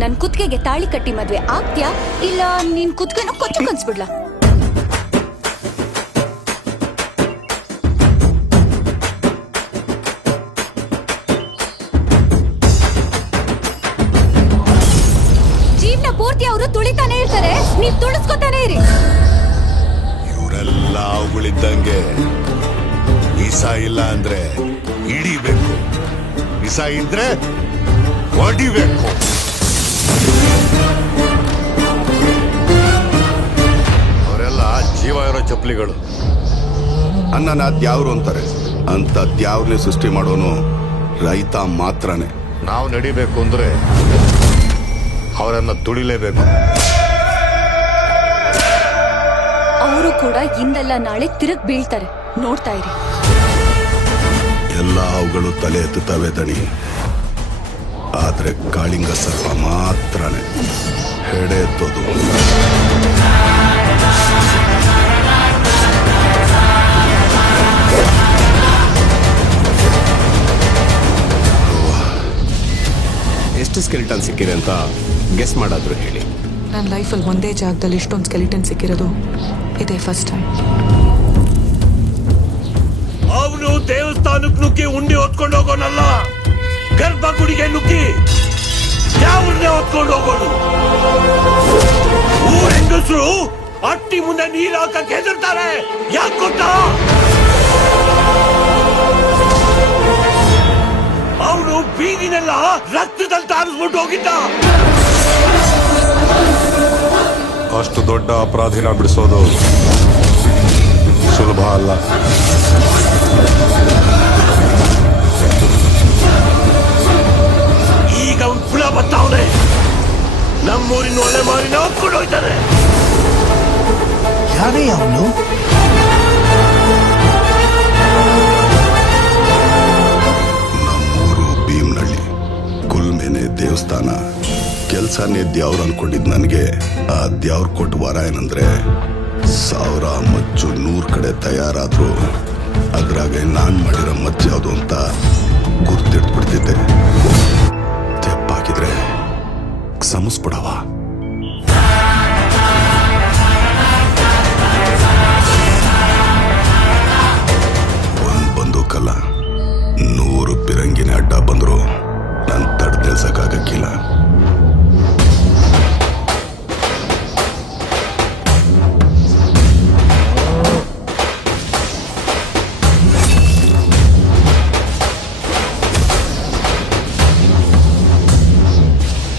ನನ್ ಕುತ್ತಿಗೆಗೆ ತಾಳಿ ಕಟ್ಟಿ ಮದ್ವೆ ಆಗ್ತ್ಯಾ ಇಲ್ಲ ನೀನ್ ಕುತ್ತಿಗೆನ ಕೊಚ್ಚು ಕನ್ಸ್ಬಿಡ್ಲಾ? ಜೀವನ ಪೂರ್ತಿ ಅವರು ತುಳಿತಾನೆ ಇರ್ತಾರೆ, ನೀವ್ ತುಳಿಸ್ಕೊತಾನೆ ಇರಿ. ಇವರೆಲ್ಲ ಅವುಗಳಿದ್ದಂಗೆ ವಿಸ ಇಲ್ಲ ಅಂದ್ರೆ ಹಿಡಿಬೇಕು, ವಿಸ ಇದ್ರೆ ಹೊಡಿಬೇಕು. ಅವರೆಲ್ಲ ಜೀವ ಇರೋ ಚಪ್ಪಲಿಗಳು. ಅನ್ನನ ದ್ಯಾವ್ರು ಅಂತಾರೆ, ಅಂತ ದ್ಯಾವ್ರನ್ನೇ ಸೃಷ್ಟಿ ಮಾಡೋನು ರೈತ ಮಾತ್ರನೇ. ನಾವು ನಡಿಬೇಕು ಅಂದ್ರೆ ಅವರನ್ನ ತುಳಿಲೇಬೇಕು. ಅವರು ಕೂಡ ಇಂದಲ್ಲ ನಾಳೆ ತಿರುಗ್ ಬೀಳ್ತಾರೆ, ನೋಡ್ತಾ ಇರಿ. ಎಲ್ಲ ಅವುಗಳು ತಲೆ ಎತ್ತುತ್ತವೆ ದಣಿ, ಆದ್ರೆ ಕಾಳಿಂಗ ಸರ್ಪ ಮಾತ್ರನೇ ಹೆಡೆ ಎತ್ತೋದು. ಎಷ್ಟು ಸ್ಕೆಲಿಟನ್ ಸಿಕ್ಕಿದೆ ಅಂತ ಗೆಸ್ ಮಾಡಾದ್ರು ಹೇಳಿ. ನನ್ನ ಲೈಫಲ್ಲಿ ಒಂದೇ ಜಾಗದಲ್ಲಿ ಇಷ್ಟೊಂದು ಸ್ಕೆಲಿಟನ್ ಸಿಕ್ಕಿರೋದು ಇದೇ ಫಸ್ಟ್ ಟೈಮ್. ಅವನು ದೇವಸ್ಥಾನಕ್ಕೆ ನುಗ್ಗಿ ಉಂಡಿ ಹೊತ್ಕೊಂಡು ಹೋಗೋನಲ್ಲ, ಗರ್ಭಗುಡಿಗೆ ನುಗ್ಗಿ ಯಾವನ್ನೇ ಹೊತ್ಕೊಂಡು ಹೋಗೋನು. ಊರ ಹೆಂಗಸರು ಅಟ್ಟಿ ಮುಂದೆ ನೀರು ಹಾಕಕ್ಕೆ ಹೆದರ್ತಾರೆ. ಯಾಕೆ ಗೊತ್ತಾ? ಅವನು ಬೀದಿನೆಲ್ಲ ರಕ್ತದಲ್ಲಿ ತಾರಿಸ್ಬಿಟ್ಟು ಹೋಗಿದ್ದ. ಅಷ್ಟು ದೊಡ್ಡ ಅಪರಾಧಿನ ಬಿಡಿಸೋದು ಸುಲಭ ಅಲ್ಲ. ಈಗ ಅವ್ನು ಪುಳ ಬತ್ತಾವನೆ, ನಮ್ಮೂರಿನ ಒಳ್ಳೆ ಮಾರಿನ ಹೊತ್ಕೊಂಡು ಹೋಯ್ತಾನೆ. ಯಾರೇ ಅವನು? ನಮ್ಮೂರು ಭೀಮ್ನಳ್ಳಿ, ಕುಲ್ಮೆನೆ ದೇವಸ್ಥಾನ. ಕೆಲ್ಸನೇ ದ್ಯಾವ್ರು ಅನ್ಕೊಂಡಿದ್ ನನಗೆ ಆ ದ್ಯಾವ್ರು ಕೊಟ್ಟು ವರ ಏನಂದ್ರೆ 1000 ಮಚ್ಚು 100 ಕಡೆ ತಯಾರಾದ್ರು ಅದ್ರಾಗೆ ನಾನ್ ಮಾಡಿರೋ ಮಚ್ಚು ಯಾವುದು ಅಂತ ಗುರ್ತಿಡ್ಬಿಡ್ತಿದ್ದೆ. ತೆಪ್ಪಾಕಿದ್ರೆ ಸಮಸ್ಬಿಡವ.